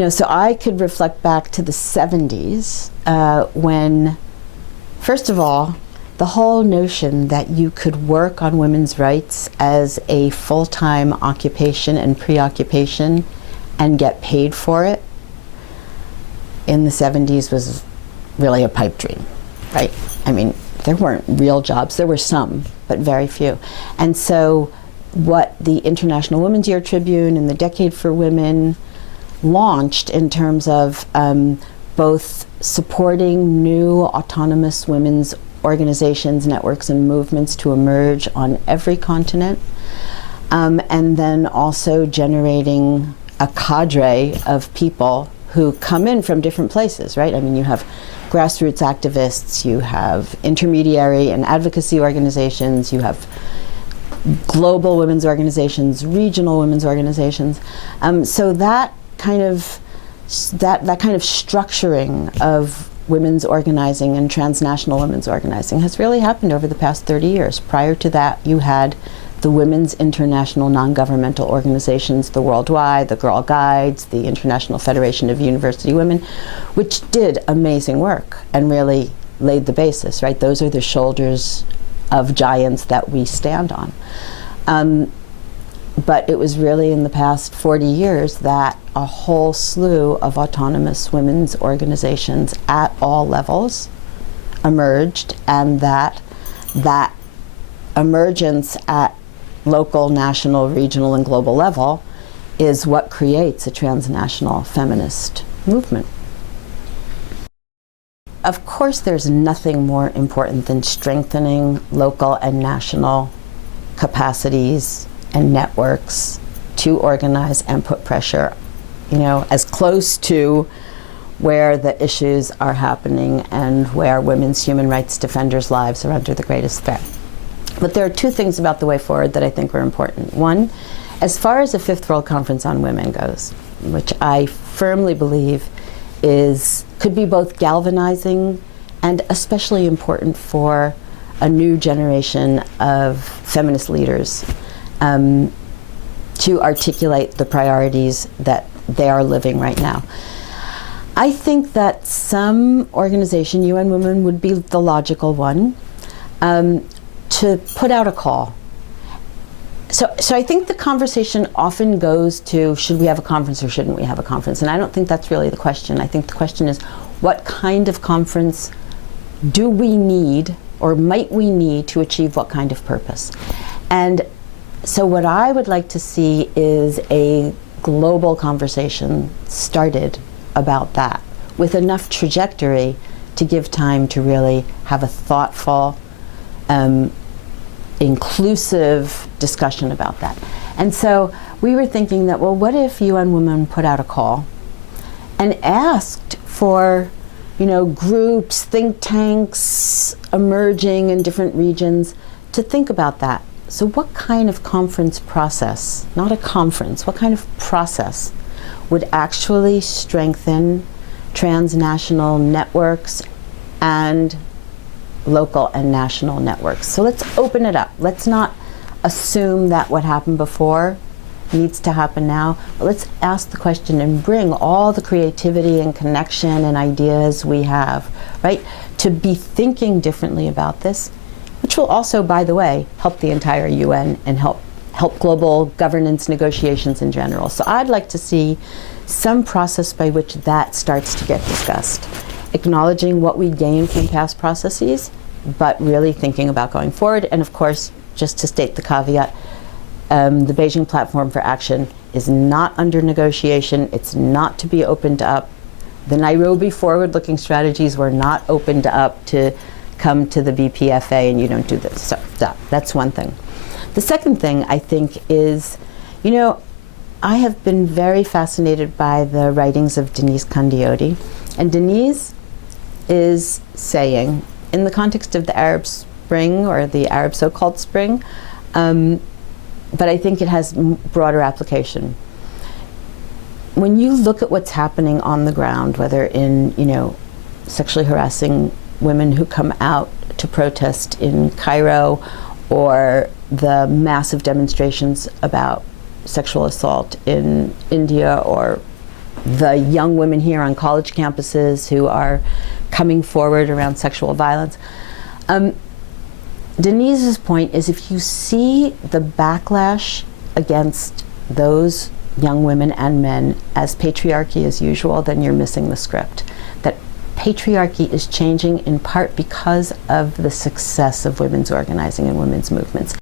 So I could reflect back to the 70s when, first of all, the whole notion that you could work on women's rights as a full-time occupation and preoccupation and get paid for it in the 70s was really a pipe dream, right? I mean, there weren't real jobs. There were some, but very few. And so what the International Women's Year Tribune and the Decade for Women launched in terms of both supporting new autonomous women's organizations, networks, and movements to emerge on every continent, and then also generating a cadre of people who come in from different places, right? I mean, you have grassroots activists, you have intermediary and advocacy organizations, you have global women's organizations, regional women's organizations. So that kind of structuring of women's organizing and transnational women's organizing has really happened over the past 30 years. Prior to that, you had the Women's International Non-Governmental Organizations, the Worldwide, the Girl Guides, the International Federation of University Women, which did amazing work and really laid the basis, right? Those are the shoulders of giants that we stand on. But it was really in the past 40 years that a whole slew of autonomous women's organizations at all levels emerged, and that emergence at local, national, regional, and global level is what creates a transnational feminist movement. Of course, there's nothing more important than strengthening local and national capacities and networks to organize and put pressure, as close to where the issues are happening and where women's human rights defenders' lives are under the greatest threat. But there are two things about the way forward that I think are important. One, as far as the Fifth World Conference on Women goes, which I firmly believe could be both galvanizing and especially important for a new generation of feminist leaders to articulate the priorities that they are living right now. I think that some organization, UN Women would be the logical one, to put out a call. So I think the conversation often goes to, should we have a conference or shouldn't we have a conference? And I don't think that's really the question. I think the question is, what kind of conference do we need or might we need to achieve what kind of purpose? And so what I would like to see is a global conversation started about that with enough trajectory to give time to really have a thoughtful, inclusive discussion about that. And so we were thinking that, well, what if UN Women put out a call and asked for, groups, think tanks emerging in different regions to think about that. So what kind of conference process, not a conference, what kind of process would actually strengthen transnational networks and local and national networks? So let's open it up. Let's not assume that what happened before needs to happen now, but let's ask the question and bring all the creativity and connection and ideas we have, right, to be thinking differently about this, which will also, by the way, help the entire UN and help global governance negotiations in general. So I'd like to see some process by which that starts to get discussed, acknowledging what we gain from past processes, but really thinking about going forward. And of course, just to state the caveat, the Beijing Platform for Action is not under negotiation. It's not to be opened up. The Nairobi forward-looking strategies were not opened up to come to the BPFA and you don't do this. So that's one thing. The second thing I think is, I have been very fascinated by the writings of Denise Condioti. And Denise is saying, in the context of the Arab Spring, or the Arab so-called Spring, but I think it has broader application. When you look at what's happening on the ground, whether in, sexually harassing women who come out to protest in Cairo, or the massive demonstrations about sexual assault in India or the young women here on college campuses who are coming forward around sexual violence. Denise's point is, if you see the backlash against those young women and men as patriarchy as usual, then you're missing the script. That patriarchy is changing in part because of the success of women's organizing and women's movements.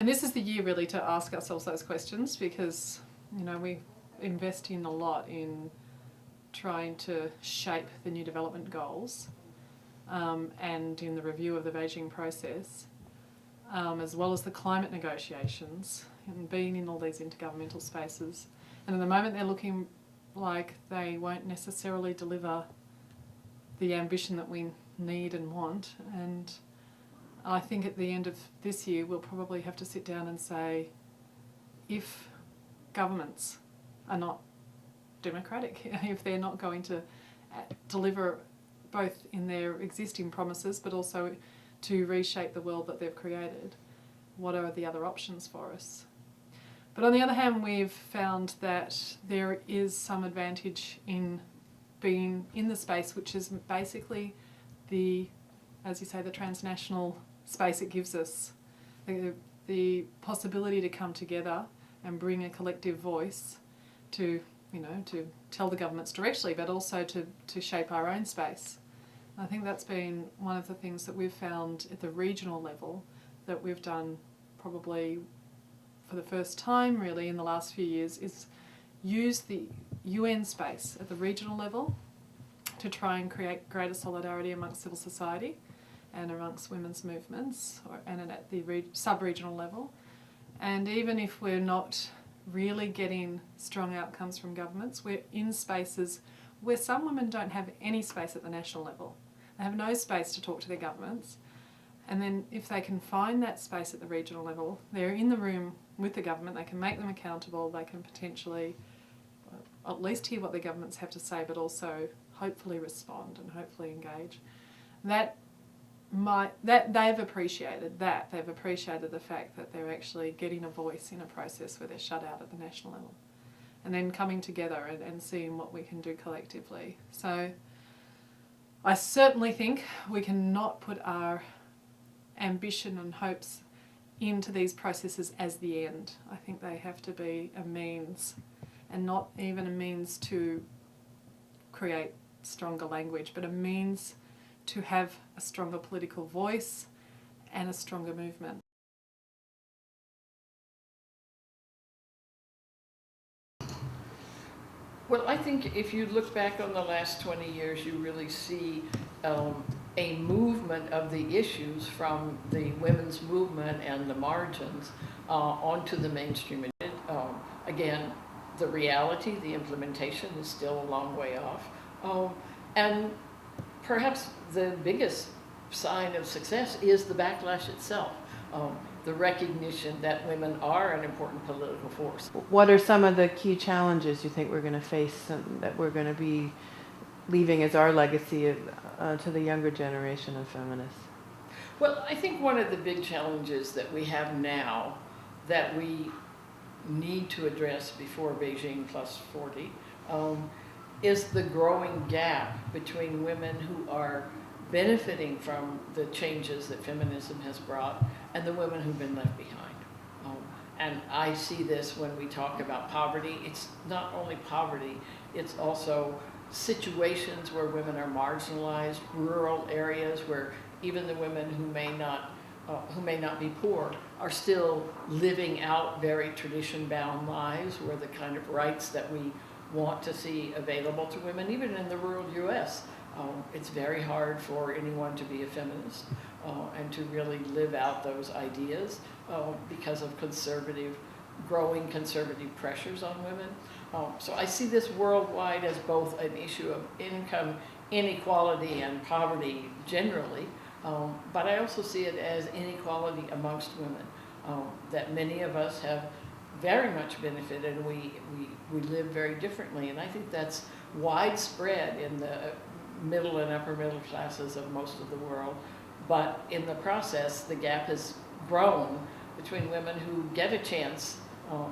And this is the year really to ask ourselves those questions, because, you know, we invest in a lot in trying to shape the new development goals and in the review of the Beijing process, as well as the climate negotiations and being in all these intergovernmental spaces. And at the moment they're looking like they won't necessarily deliver the ambition that we need and want. And I think at the end of this year we'll probably have to sit down and say, if governments are not democratic, if they're not going to deliver both in their existing promises but also to reshape the world that they've created, what are the other options for us? But on the other hand, we've found that there is some advantage in being in the space, which is basically the, as you say, the transnational space it gives us, the possibility to come together and bring a collective voice to, you know, to tell the governments directly, but also to shape our own space. I think that's been one of the things that we've found at the regional level that we've done probably for the first time really in the last few years, is use the UN space at the regional level to try and create greater solidarity amongst civil society and amongst women's movements, and at the sub-regional level. And even if we're not really getting strong outcomes from governments, we're in spaces where some women don't have any space at the national level. They have no space to talk to their governments. And then if they can find that space at the regional level, they're in the room with the government, they can make them accountable, they can potentially at least hear what their governments have to say, but also hopefully respond and hopefully engage. They've appreciated that. They've appreciated the fact that they're actually getting a voice in a process where they're shut out at the national level. And then coming together and seeing what we can do collectively. So I certainly think we cannot put our ambition and hopes into these processes as the end. I think they have to be a means, and not even a means to create stronger language, but a means to have a stronger political voice and a stronger movement. Well, I think if you look back on the last 20 years, you really see a movement of the issues from the women's movement and the margins onto the mainstream. Again, the reality, the implementation is still a long way off. And perhaps the biggest sign of success is the backlash itself. The recognition that women are an important political force. What are some of the key challenges you think we're going to face and that we're going to be leaving as our legacy to the younger generation of feminists? Well, I think one of the big challenges that we have now that we need to address before Beijing Plus 40 is the growing gap between women who are benefiting from the changes that feminism has brought and the women who've been left behind. And I see this when we talk about poverty. It's not only poverty, it's also situations where women are marginalized, rural areas where even the women who may not be poor are still living out very tradition-bound lives, where the kind of rights that we want to see available to women, even in the rural U.S., it's very hard for anyone to be a feminist and to really live out those ideas because of growing conservative pressures on women. So I see this worldwide as both an issue of income inequality and poverty generally, but I also see it as inequality amongst women, that many of us have very much benefited, and we live very differently, and I think that's widespread in the middle and upper middle classes of most of the world. But in the process, the gap has grown between women who get a chance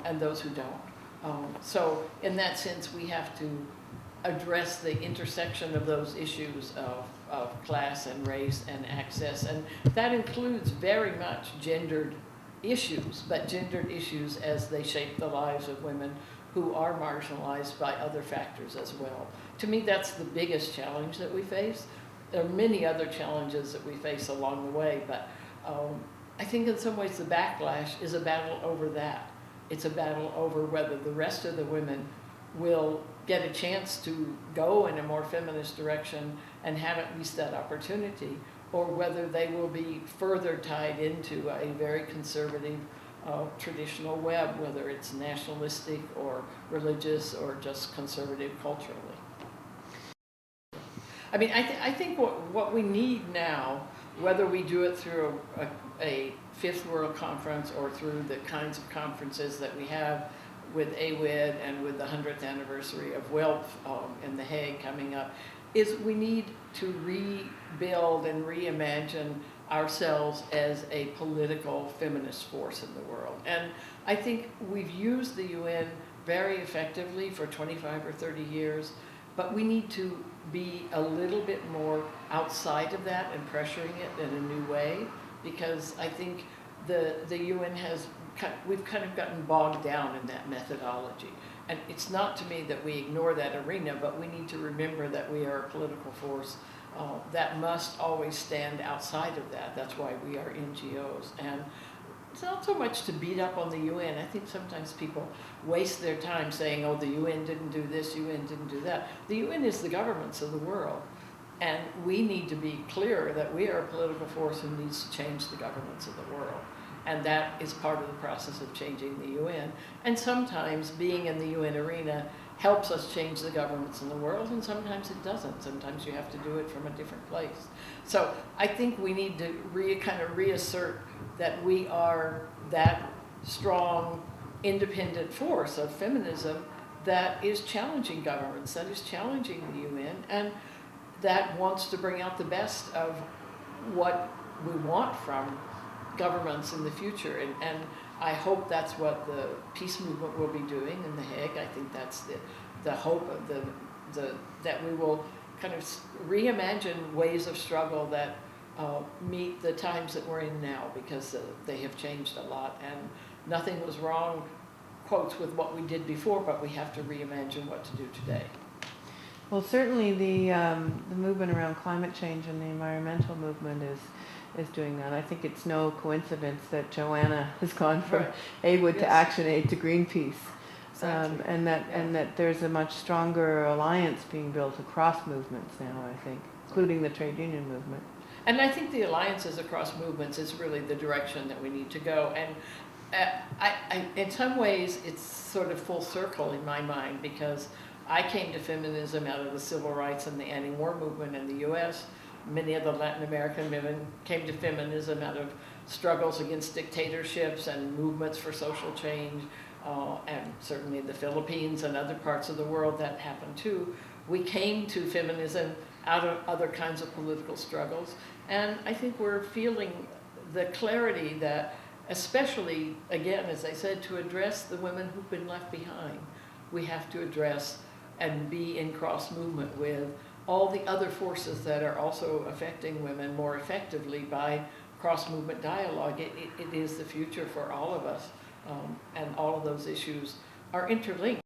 and those who don't. So in that sense, we have to address the intersection of those issues of class and race and access. And that includes very much gendered issues, but gendered issues as they shape the lives of women who are marginalized by other factors as well. To me, that's the biggest challenge that we face. There are many other challenges that we face along the way, but I think in some ways the backlash is a battle over that. It's a battle over whether the rest of the women will get a chance to go in a more feminist direction and have at least that opportunity, or whether they will be further tied into a very conservative traditional web, whether it's nationalistic or religious or just conservative culturally. I mean, I think what we need now, whether we do it through a Fifth World Conference or through the kinds of conferences that we have with AWID and with the 100th anniversary of WELF in The Hague coming up, is we need to rebuild and reimagine ourselves as a political feminist force in the world. And I think we've used the UN very effectively for 25 or 30 years, but we need to be a little bit more outside of that and pressuring it in a new way, because I think the UN we've kind of gotten bogged down in that methodology. And it's not to me that we ignore that arena, but we need to remember that we are a political force that must always stand outside of that. That's why we are NGOs. And it's not so much to beat up on the UN. I think sometimes people waste their time saying, oh, the UN didn't do this, UN didn't do that. The UN is the governments of the world. And we need to be clear that we are a political force who needs to change the governments of the world. And that is part of the process of changing the UN. And sometimes being in the UN arena helps us change the governments in the world, and sometimes it doesn't. Sometimes you have to do it from a different place. So I think we need to kind of reassert that we are that strong, independent force of feminism that is challenging governments, that is challenging the UN, and that wants to bring out the best of what we want from governments in the future. And I hope that's what the peace movement will be doing in The Hague. I think that's the hope of that we will kind of reimagine ways of struggle that meet the times that we're in now, because they have changed a lot, and nothing was wrong, quotes, with what we did before, but we have to reimagine what to do today. Well, certainly the movement around climate change and the environmental movement is doing that. I think it's no coincidence that Joanna has gone from AWID to ActionAid to Greenpeace, Exactly. and that there's a much stronger alliance being built across movements now, I think, including the trade union movement. And I think the alliances across movements is really the direction that we need to go. And I in some ways, it's sort of full circle in my mind, because I came to feminism out of the civil rights and the anti-war movement in the U.S. Many of the Latin American women came to feminism out of struggles against dictatorships and movements for social change, and certainly the Philippines and other parts of the world that happened too. We came to feminism out of other kinds of political struggles, and I think we're feeling the clarity that, especially, again, as I said, to address the women who've been left behind, we have to address and be in cross movement with all the other forces that are also affecting women more effectively by cross-movement dialogue. It is the future for all of us, and all of those issues are interlinked.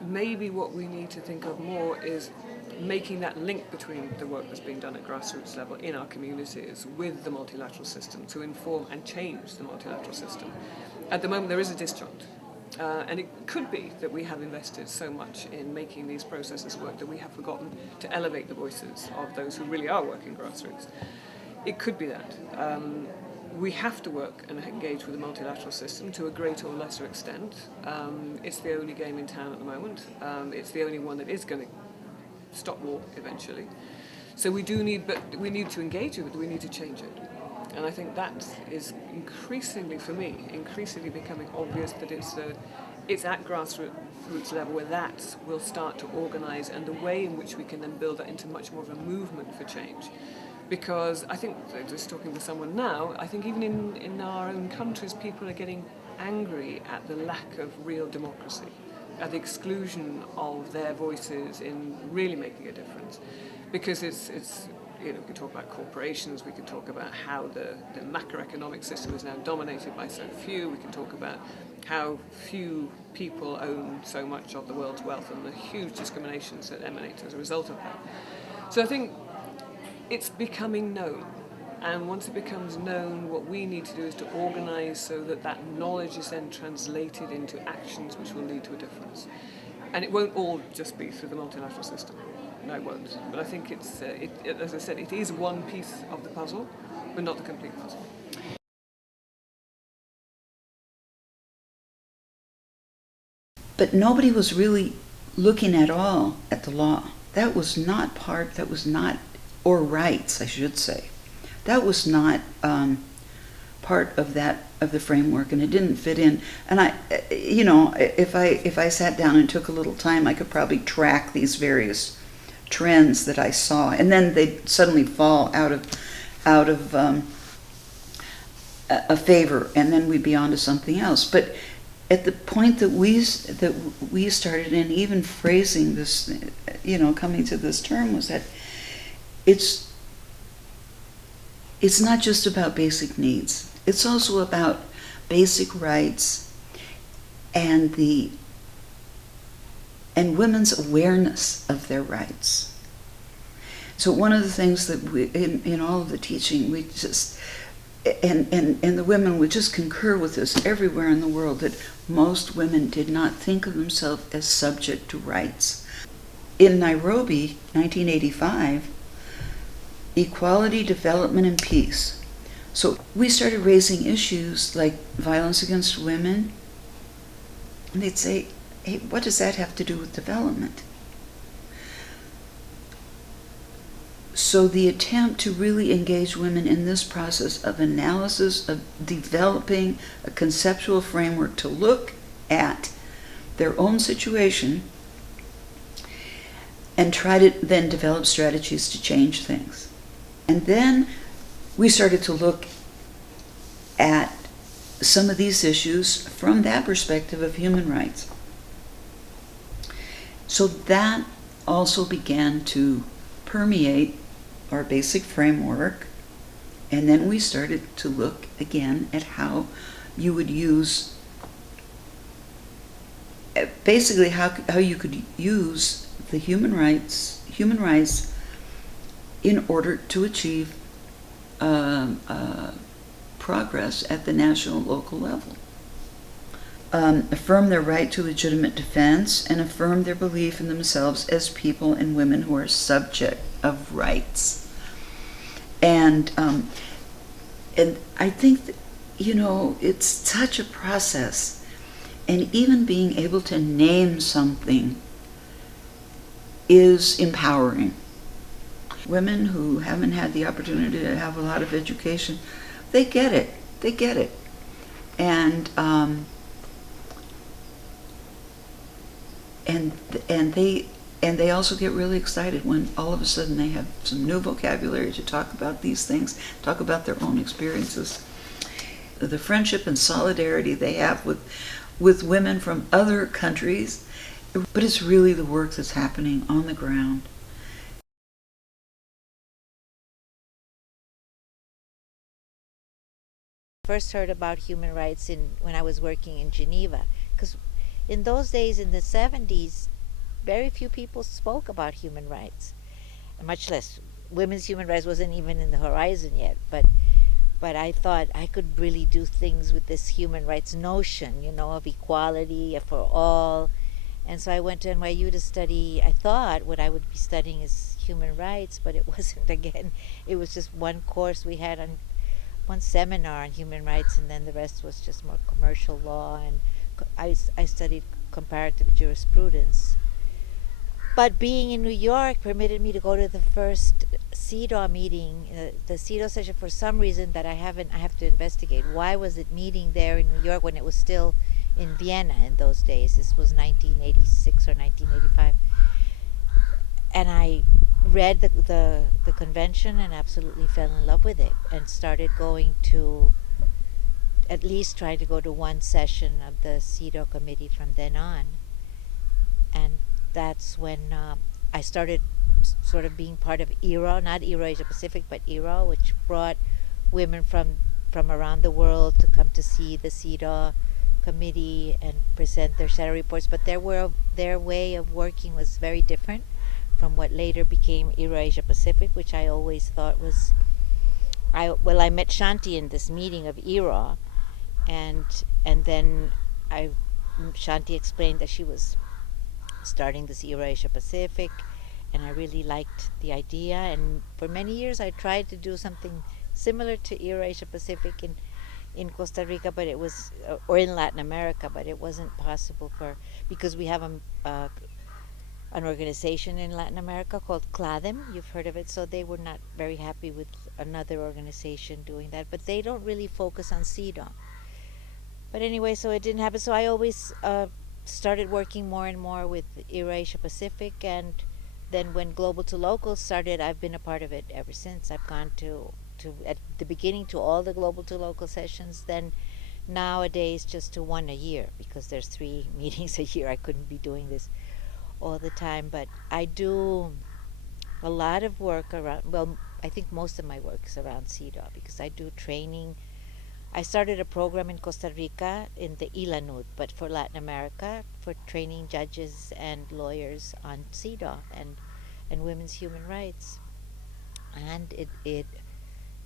Maybe what we need to think of more is making that link between the work that's being done at grassroots level in our communities with the multilateral system to inform and change the multilateral system. At the moment there is a disjunct. And it could be that we have invested so much in making these processes work that we have forgotten to elevate the voices of those who really are working grassroots. It could be that. We have to work and engage with the multilateral system to a greater or lesser extent. It's the only game in town at the moment. It's the only one that is going to stop war eventually. So we need to engage with it, we need to change it. And I think that is increasingly becoming obvious that it's at grassroots level where that will start to organise, and the way in which we can then build that into much more of a movement for change Because I think, just talking with someone now, I think even in our own countries, people are getting angry at the lack of real democracy, at the exclusion of their voices in really making a difference. Because it's we could talk about corporations, we could talk about how the macroeconomic system is now dominated by so few, we can talk about how few people own so much of the world's wealth and the huge discriminations that emanate as a result of that. So I think it's becoming known, and once it becomes known, what we need to do is to organise so that that knowledge is then translated into actions which will lead to a difference. And it won't all just be through the multilateral system. No, it won't. But I think it's, as I said, it is one piece of the puzzle, but not the complete puzzle. But nobody was really looking at all at the law. That was not, or rights, I should say. That was not part of the framework, and it didn't fit in. And if I sat down and took a little time, I could probably track these various trends that I saw, and then they'd suddenly fall out of a favor, and then we'd be on to something else. But at the point that we started, and even phrasing this, coming to this term, was that it's not just about basic needs. It's also about basic rights and women's awareness of their rights. So one of the things that we, in all of the teaching, we just, and the women would just concur with this everywhere in the world, that most women did not think of themselves as subject to rights. In Nairobi, 1985, equality, development, and peace. So we started raising issues like violence against women, and they'd say, hey, what does that have to do with development? So the attempt to really engage women in this process of analysis, of developing a conceptual framework to look at their own situation and try to then develop strategies to change things. And then we started to look at some of these issues from that perspective of human rights. So that also began to permeate our basic framework, and then we started to look again at how you would use, basically how you could use the human rights in order to achieve progress at the national and local level. Affirm their right to legitimate defense, and affirm their belief in themselves as people and women who are subject of rights. And I think that, it's such a process, and even being able to name something is empowering. Women who haven't had the opportunity to have a lot of education, they get it. And they also get really excited when all of a sudden they have some new vocabulary to talk about these things, talk about their own experiences. The friendship and solidarity they have with women from other countries, but it's really the work that's happening on the ground. First heard about human rights when I was working in Geneva, because in those days, in the 70s, very few people spoke about human rights, much less women's human rights wasn't even in the horizon yet. But I thought I could really do things with this human rights notion, of equality for all. And so I went to NYU to study. I thought what I would be studying is human rights, but it wasn't. Again, it was just one course we had on one seminar on human rights, and then the rest was just more commercial law, and I studied comparative jurisprudence. But being in New York permitted me to go to the first CEDAW meeting, the CEDAW session. For some reason that I have to investigate. Why was it meeting there in New York when it was still in Vienna in those days? This was 1986 or 1985. And I read the convention and absolutely fell in love with it and started going to at least try to go to one session of the CEDAW committee from then on. And that's when I started sort of being part of ERA, not ERA Asia Pacific, but ERA, which brought women from around the world to come to see the CEDAW committee and present their shadow reports. But their way of working was very different from what later became ERA Asia Pacific, which I always thought was. I met Shanti in this meeting of ERA, and then Shanti explained that she was starting this ERA Asia Pacific, and I really liked the idea. And for many years, I tried to do something similar to ERA Asia Pacific in Costa Rica, but it was, or in Latin America, but it wasn't possible because we have an organization in Latin America called CLADEM. You've heard of it. So they were not very happy with another organization doing that, but they don't really focus on CEDAW. But anyway, so it didn't happen. So I always started working more and more with ERA Asia Pacific, and then when Global to Local started, I've been a part of it ever since. I've gone to at the beginning to all the Global to Local sessions, then nowadays just to one a year, because there's 3 meetings a year. I couldn't be doing this all the time, but I do a lot of work around, well, I think most of my work is around CEDAW, because I do training. I started a program in Costa Rica in the ILANUD, but for Latin America, for training judges and lawyers on CEDAW and women's human rights. And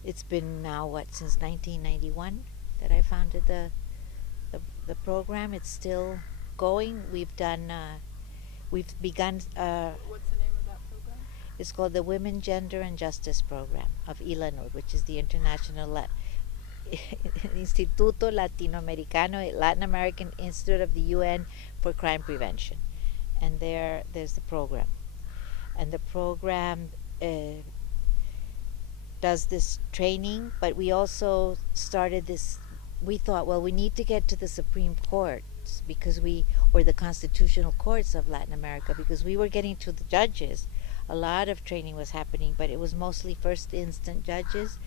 it's been now, since 1991 that I founded the program. It's still going. We've begun. What's the name of that program? It's called the Women, Gender, and Justice Program of ILANUD, which is the International Instituto Latinoamericano, Latin American Institute of the UN for Crime Prevention. And there's the program. And the program does this training, but we also started this. We thought, well, we need to get to the Supreme Courts or the constitutional courts of Latin America, because we were getting to the judges. A lot of training was happening, but it was mostly first instant judges,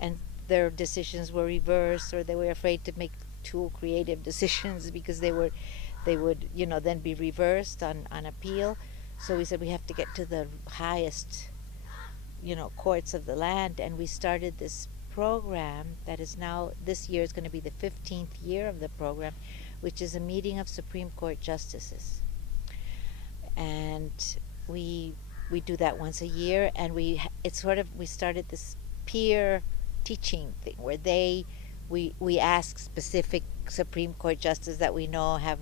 and their decisions were reversed, or they were afraid to make too creative decisions because they would then be reversed on appeal. So we said we have to get to the highest courts of the land, and we started this program that is now, this year is going to be the 15th year of the program, which is a meeting of Supreme Court justices. And we do that once a year, and we started this peer teaching thing where we ask specific Supreme Court justices that we know have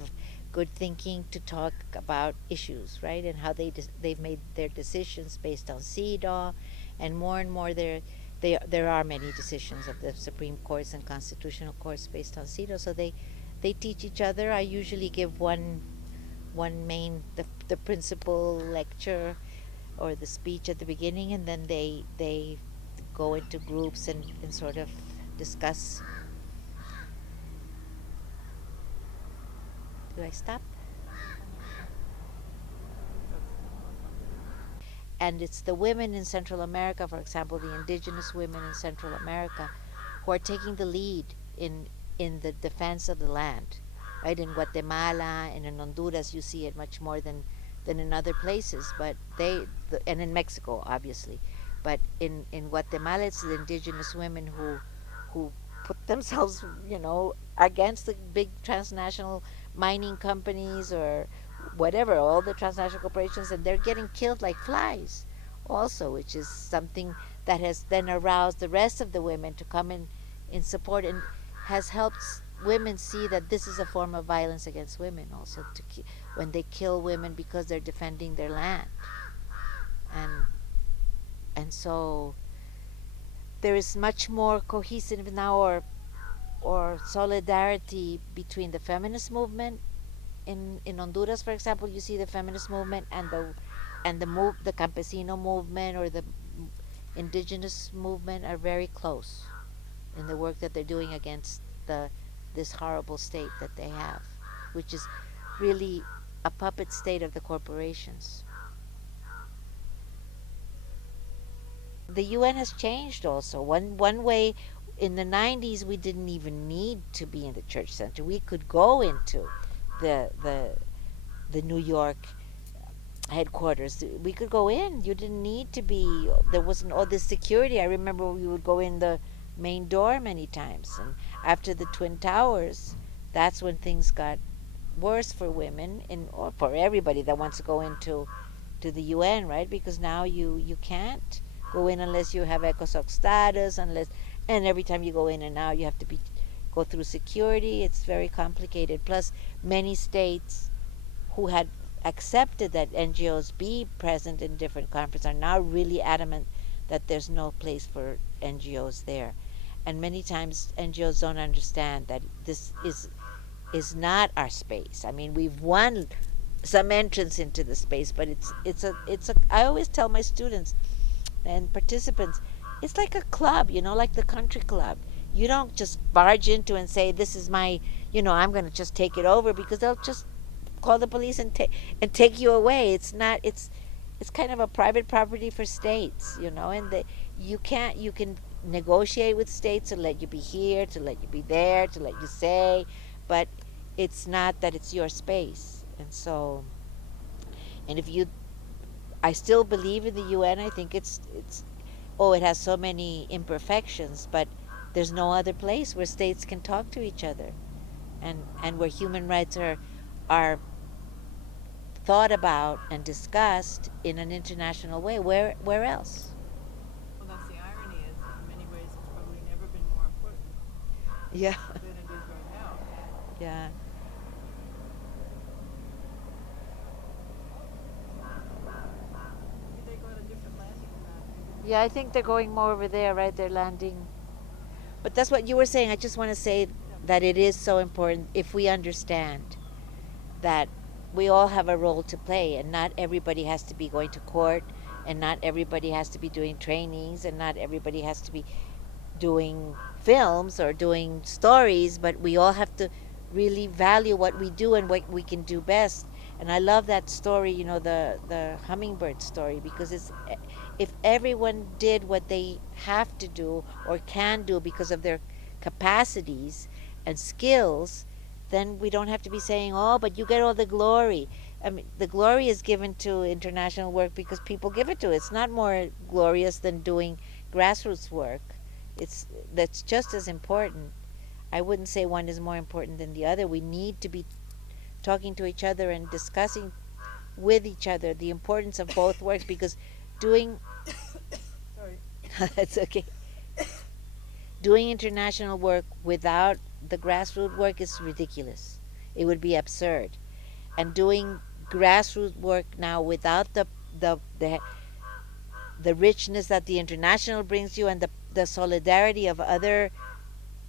good thinking to talk about issues, right, and how they've made their decisions based on CEDAW, and more there are many decisions of the Supreme Courts and constitutional courts based on CEDAW. So they teach each other. I usually give one main the principal lecture or the speech at the beginning, and then they go into groups and sort of discuss. Do I stop? And it's the women in Central America, for example, the indigenous women in Central America, who are taking the lead in the defense of the land, right? In Guatemala and in Honduras, you see it much more than in other places, but and in Mexico, obviously. But in Guatemala, it's the indigenous women who put themselves, against the big transnational mining companies or whatever, all the transnational corporations, and they're getting killed like flies also, which is something that has then aroused the rest of the women to come in support, and has helped women see that this is a form of violence against women also, when they kill women because they're defending their land. And so there is much more cohesive now, or solidarity between the feminist movement in Honduras, for example. You see the feminist movement and the campesino movement or the indigenous movement are very close in the work that they're doing against this horrible state that they have, which is really a puppet state of the corporations. the UN has changed also. One way, in the 90s, we didn't even need to be in the church center. We could go into the New York headquarters. We could go in. You didn't need to be. There wasn't all this security. I remember we would go in the main door many times, and after the Twin Towers, that's when things got worse for women or for everybody that wants to go into the UN, right? Because now you can't go in unless you have ECOSOC status, and every time you go in and out, you have to go through security. It's very complicated. Plus, many states who had accepted that NGOs be present in different conferences are now really adamant that there's no place for NGOs there. And many times NGOs don't understand that this is not our space. I mean, we've won some entrance into the space, but it's a I always tell my students and participants, it's like a club, like the country club. You don't just barge into and say, this is my, I'm going to just take it over, because they'll just call the police and take you away. It's not. It's kind of a private property for states, and you can negotiate with states to let you be here, to let you be there, to let you say, but it's not that it's your space. And so, I still believe in the UN. I think it has so many imperfections, but there's no other place where states can talk to each other, and where human rights are thought about and discussed in an international way. Where else? Well, that's the irony, is in many ways it's probably never been more important Yeah. than it is right now. Yeah. Maybe they got a different landing pad. Yeah, I think they're going more over there, right? They're landing. But that's what you were saying. I just want to say that it is so important if we understand that we all have a role to play, and not everybody has to be going to court, and not everybody has to be doing trainings, and not everybody has to be doing films or doing stories, but we all have to really value what we do and what we can do best. And I love that story, the hummingbird story, because if everyone did what they have to do or can do because of their capacities and skills, then we don't have to be saying, oh, but you get all the glory. I mean, the glory is given to international work because people give it to it. It's not more glorious than doing grassroots work. That's just as important. I wouldn't say one is more important than the other. We need to be talking to each other and discussing with each other the importance of both works, because doing that's okay. Doing international work without the grassroots work is ridiculous. It would be absurd. And doing grassroots work now without the richness that the international brings you, and the solidarity of other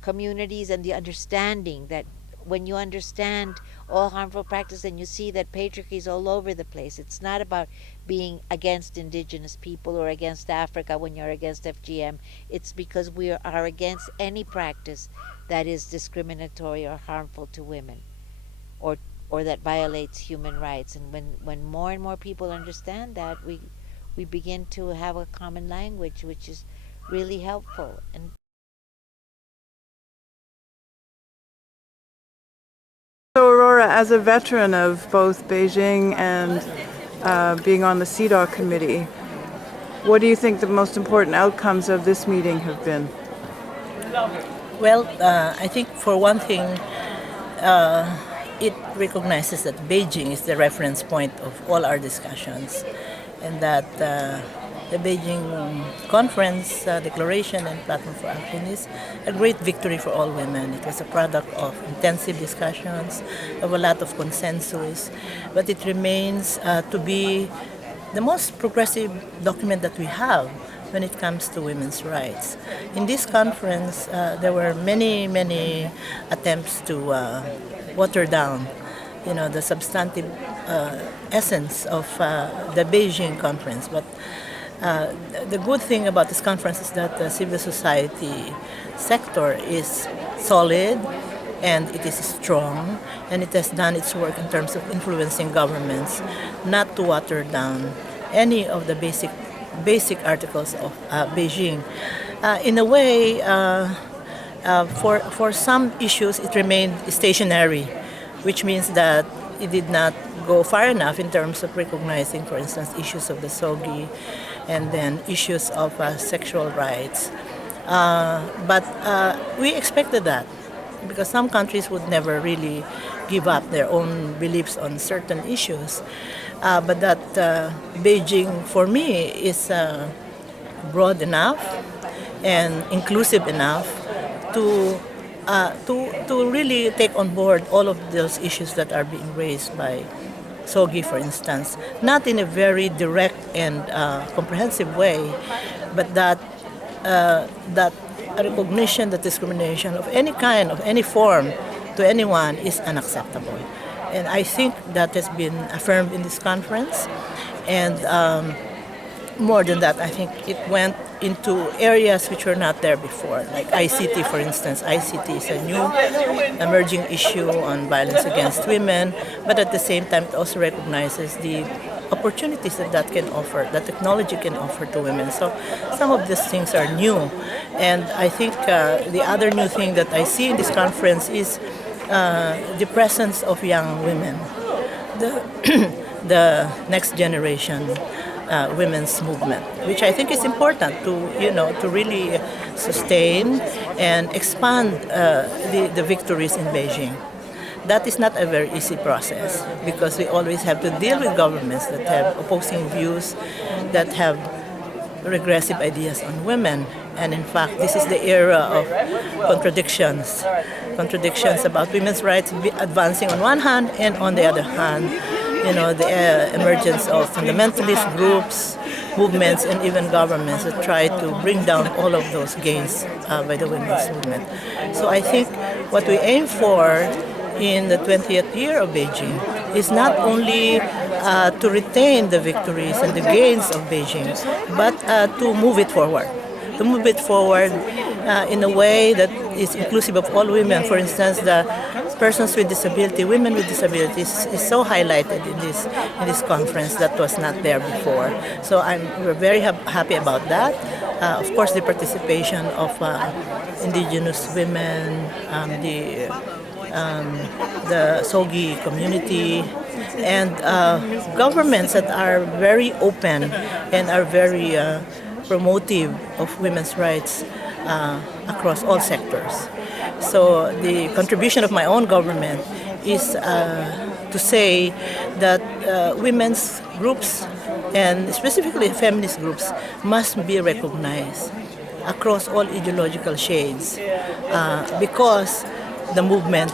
communities, and the understanding that when you understand all harmful practice and you see that patriarchy is all over the place, it's not about being against indigenous people or against Africa when you're against FGM. It's because we are against any practice that is discriminatory or harmful to women, or that violates human rights. And when more and more people understand that, we begin to have a common language, which is really helpful. And So Aurora, as a veteran of both Beijing and being on the CEDAW committee, what do you think the most important outcomes of this meeting have been? Well, I think for one thing, it recognizes that Beijing is the reference point of all our discussions, and that the Beijing Conference Declaration and Platform for Action is a great victory for all women. It was a product of intensive discussions, of a lot of consensus, but it remains to be the most progressive document that we have when it comes to women's rights. In this conference, there were many attempts to water down, the substantive essence of the Beijing conference. But the good thing about this conference is that the civil society sector is solid, and it is strong, and it has done its work in terms of influencing governments not to water down any of the basic basic articles of Beijing. In a way, for some issues, it remained stationary, which means that it did not go far enough in terms of recognizing, for instance, issues of the SOGI and then issues of sexual rights. But we expected that because some countries would never really give up their own beliefs on certain issues. But that Beijing, for me, is broad enough and inclusive enough to really take on board all of those issues that are being raised by SOGI, for instance, not in a very direct and comprehensive way, but that a recognition that discrimination of any kind, of any form, to anyone is unacceptable. And I think that has been affirmed in this conference. And more than that, I think it went into areas which were not there before, like ICT, for instance. ICT is a new emerging issue on violence against women, but at the same time, it also recognizes the opportunities that can offer, that technology can offer to women. So some of these things are new. And I think the other new thing that I see in this conference is the presence of young women, the next generation women's movement, which I think is important to really sustain and expand the victories in Beijing. That is not a very easy process because we always have to deal with governments that have opposing views, that have regressive ideas on women. And in fact, this is the era of contradictions about women's rights advancing on one hand, and on the other hand, the emergence of fundamentalist groups, movements, and even governments that try to bring down all of those gains by the women's movement. So I think what we aim for in the 20th year of Beijing is not only to retain the victories and the gains of Beijing, but to move it forward. To move it forward in a way that is inclusive of all women. For instance, the persons with disability, women with disabilities, is so highlighted in this conference that was not there before. So we're very happy about that. Of course, the participation of indigenous women, the SOGI community, and governments that are very open and are very promotive of women's rights across all sectors. So the contribution of my own government is to say that women's groups, and specifically feminist groups, must be recognized across all ideological shades because the movement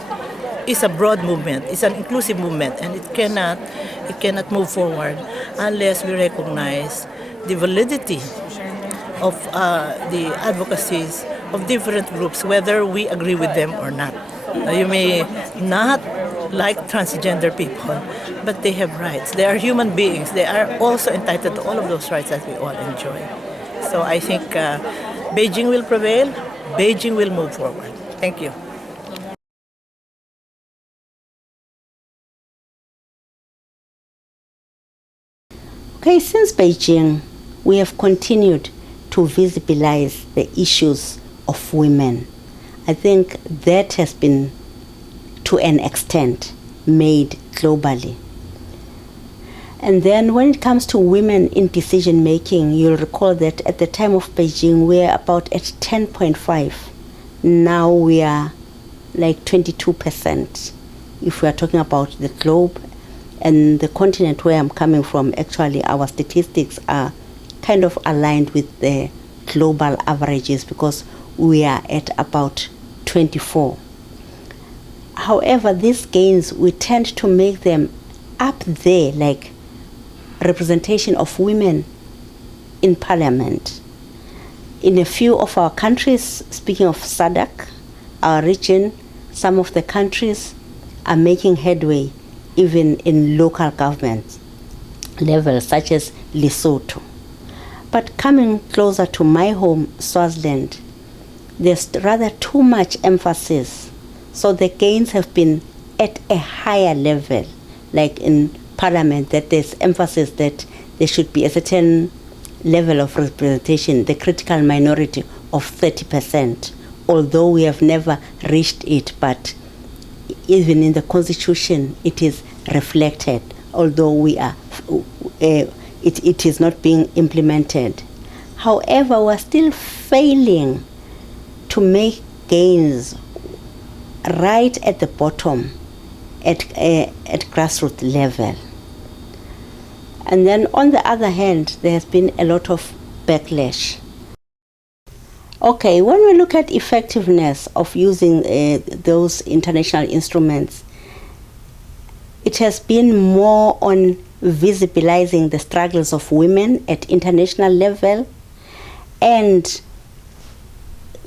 is a broad movement, it's an inclusive movement, and it cannot move forward unless we recognize the validity of the advocacies of different groups, whether we agree with them or not. You may not like transgender people, but they have rights. They are human beings. They are also entitled to all of those rights that we all enjoy. So I think Beijing will prevail. Beijing will move forward. Thank you. Okay, since Beijing, we have continued to visibilize the issues of women. I think that has been, to an extent, made globally. And then when it comes to women in decision making, you'll recall that at the time of Beijing, we were about at 10.5. Now we are like 22%. If we are talking about the globe and the continent where I'm coming from, actually our statistics are kind of aligned with the global averages because we are at about 24. However, these gains, we tend to make them up there, like representation of women in parliament. In a few of our countries, speaking of SADC, our region, some of the countries are making headway even in local government levels, such as Lesotho. But coming closer to my home, Swaziland, there's rather too much emphasis. So the gains have been at a higher level, like in parliament, that there's emphasis that there should be a certain level of representation, the critical minority of 30%, although we have never reached it, but even in the Constitution it is reflected, although we are, it is not being implemented. However, we're still failing to make gains right at the bottom, at grassroots level. And then on the other hand, there has been a lot of backlash. Okay, when we look at effectiveness of using those international instruments, it has been more on visibilizing the struggles of women at international level and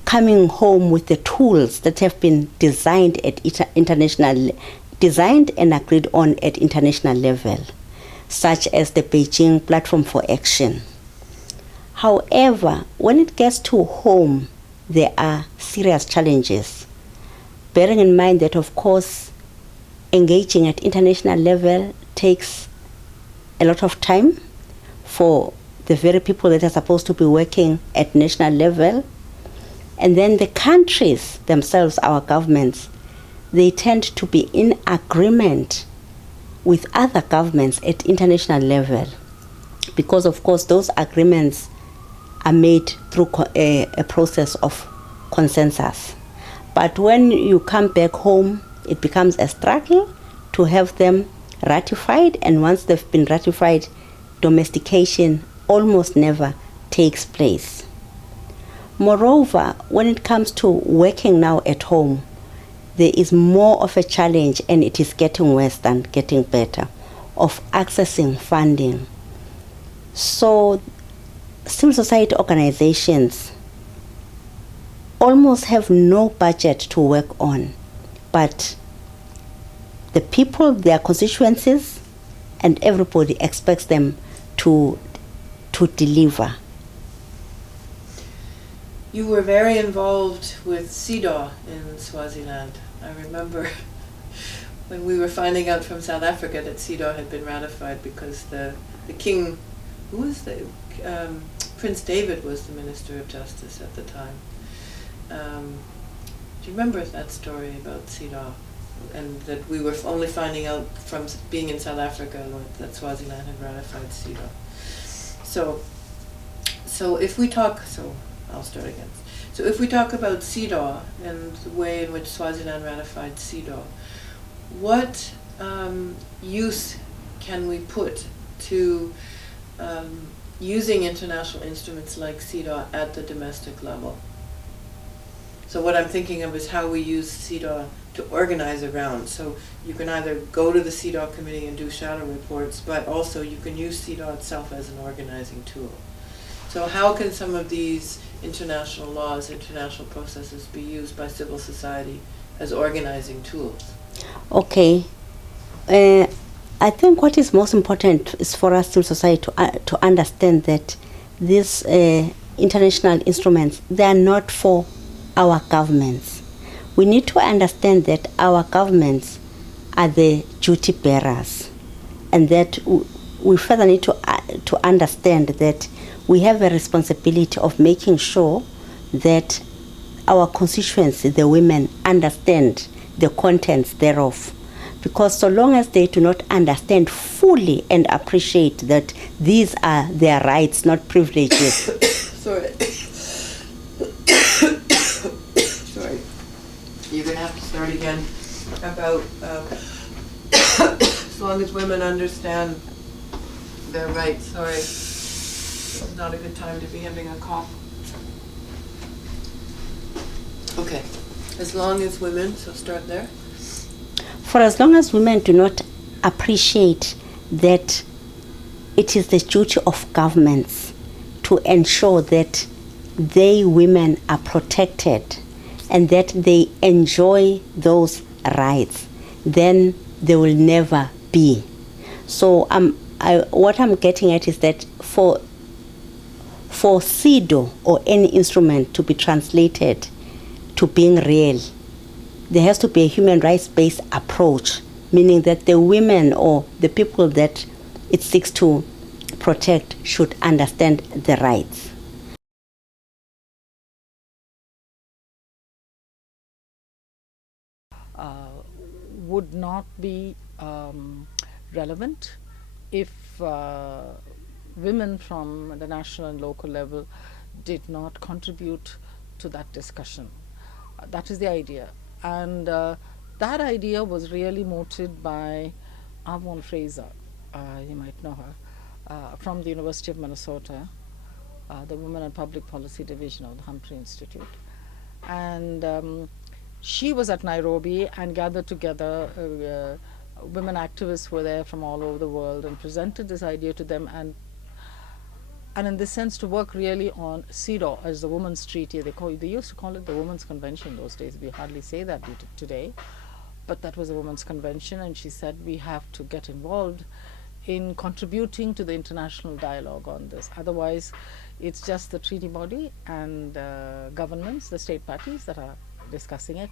coming home with the tools that have been designed at designed and agreed on at international level, such as the Beijing Platform for Action. However, when it gets to home, there are serious challenges, bearing in mind that, of course, engaging at international level takes a lot of time for the very people that are supposed to be working at national level. And then the countries themselves, our governments, they tend to be in agreement with other governments at international level, because of course those agreements are made through a process of consensus. But when you come back home, it becomes a struggle to have them ratified, and once they've been ratified, domestication almost never takes place. Moreover, when it comes to working now at home, there is more of a challenge, and it is getting worse than getting better, of accessing funding. So civil society organizations almost have no budget to work on, but the people, their constituencies, and everybody expects them to deliver. You were very involved with CEDAW in Swaziland. I remember when we were finding out from South Africa that CEDAW had been ratified because the king, who was the, Prince David was the Minister of Justice at the time. Do you remember that story about CEDAW? And that we were only finding out from being in South Africa that Swaziland had ratified CEDAW. So if we talk, I'll start again. So if we talk about CEDAW and the way in which Swaziland ratified CEDAW, what use can we put to using international instruments like CEDAW at the domestic level? So what I'm thinking of is how we use CEDAW to organize around. So you can either go to the CEDAW committee and do shadow reports, but also you can use CEDAW itself as an organizing tool. So how can some of these international laws, international processes be used by civil society as organizing tools? Okay. I think what is most important is for us, civil society, to understand that these international instruments, they are not for our governments. We need to understand that our governments are the duty bearers, and that we further need to understand that we have a responsibility of making sure that our constituency, the women, understand the contents thereof. Because so long as they do not understand fully and appreciate that these are their rights, not privileges. Sorry. Sorry. You're going to have to start again about as long as women understand their rights. Sorry. It's not a good time to be having a cough. Okay. As long as women, so start there. For as long as women do not appreciate that it is the duty of governments to ensure that they, women, are protected and that they enjoy those rights, then they will never be. So what I'm getting at is that for CEDAW or any instrument to be translated to being real, there has to be a human rights-based approach, meaning that the women or the people that it seeks to protect should understand the rights. Would not be relevant if women from the national and local level did not contribute to that discussion. That is the idea. And that idea was really mooted by Avon Fraser, you might know her, from the University of Minnesota, the Women and Public Policy Division of the Humphrey Institute. And she was at Nairobi and gathered together women activists were there from all over the world and presented this idea to them, and in this sense to work really on CEDAW as the Women's Treaty. They used to call it the Women's Convention those days. We hardly say that today, but that was a Women's Convention, and she said we have to get involved in contributing to the international dialogue on this. Otherwise, it's just the treaty body and governments, the state parties that are discussing it.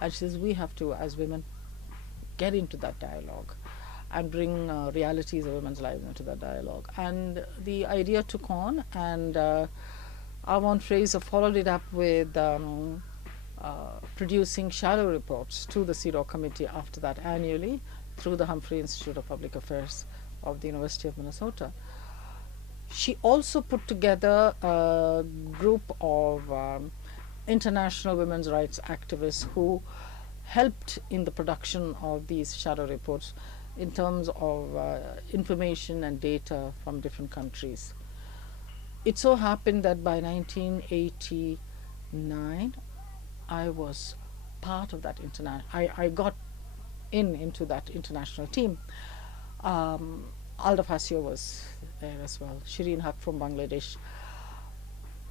And she says we have to, as women, get into that dialogue and bring realities of women's lives into that dialogue. And the idea took on, and Avon Fraser followed it up with producing shadow reports to the CEDAW committee after that annually through the Humphrey Institute of Public Affairs of the University of Minnesota. She also put together a group of international women's rights activists who helped in the production of these shadow reports in terms of information and data from different countries. It so happened that by 1989, I was part of that I got into that international team. Alda Fasio was there as well, Shireen Haq from Bangladesh.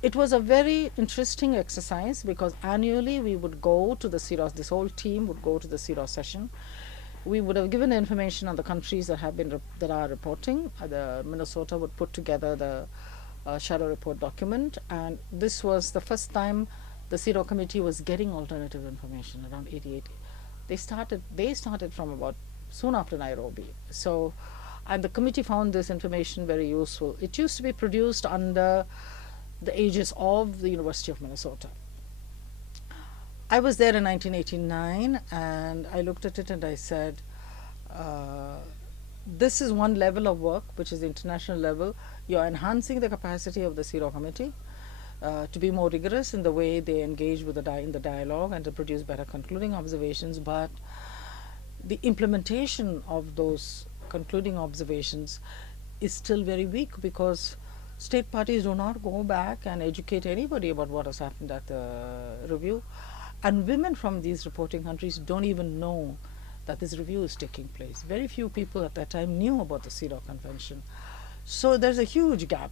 It was a very interesting exercise because annually we would go to the CEDAW, this whole team would go to the CEDAW session. We would have given information on the countries that have been that are reporting. The Minnesota would put together the shadow report document, and this was the first time the CEDAW committee was getting alternative information around 88. They started from about soon after Nairobi. So, and the committee found this information very useful. It used to be produced under the aegis of the University of Minnesota. I was there in 1989, and I looked at it and I said, this is one level of work, which is the international level. You're enhancing the capacity of the CEDAW committee to be more rigorous in the way they engage with in the dialogue and to produce better concluding observations, but the implementation of those concluding observations is still very weak because state parties do not go back and educate anybody about what has happened at the review. And women from these reporting countries don't even know that this review is taking place. Very few people at that time knew about the CEDAW Convention. So there's a huge gap.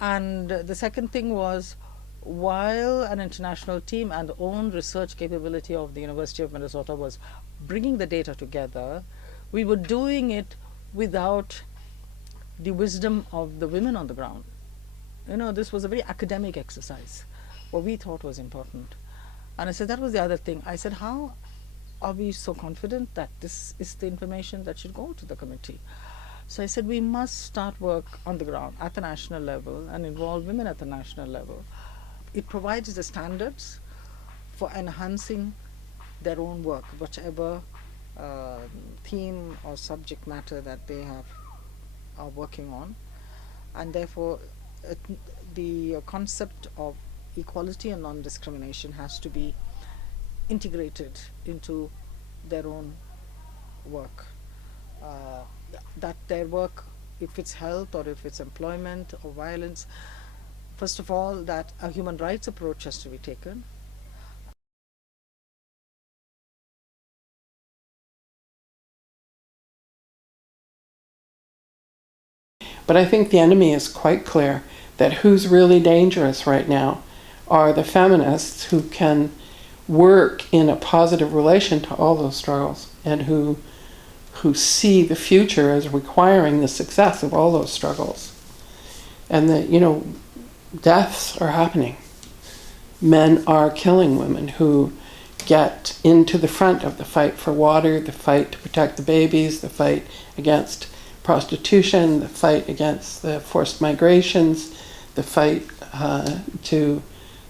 And the second thing was, while an international team and the own research capability of the University of Minnesota was bringing the data together, we were doing it without the wisdom of the women on the ground. You know, this was a very academic exercise, what we thought was important. And I said, that was the other thing. I said, how are we so confident that this is the information that should go to the committee? So I said, we must start work on the ground at the national level and involve women at the national level. It provides the standards for enhancing their own work, whichever theme or subject matter that they are working on. And therefore, the concept of equality and non-discrimination has to be integrated into their own work. That their work, if it's health or if it's employment or violence, first of all, that a human rights approach has to be taken. But I think the enemy is quite clear that who's really dangerous right now are the feminists who can work in a positive relation to all those struggles and who see the future as requiring the success of all those struggles. And that, you know, deaths are happening. Men are killing women who get into the front of the fight for water, the fight to protect the babies, the fight against prostitution, the fight against the forced migrations, the fight to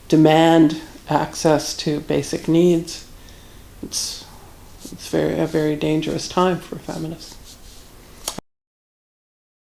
demand access to basic needs. It's a very dangerous time for feminists.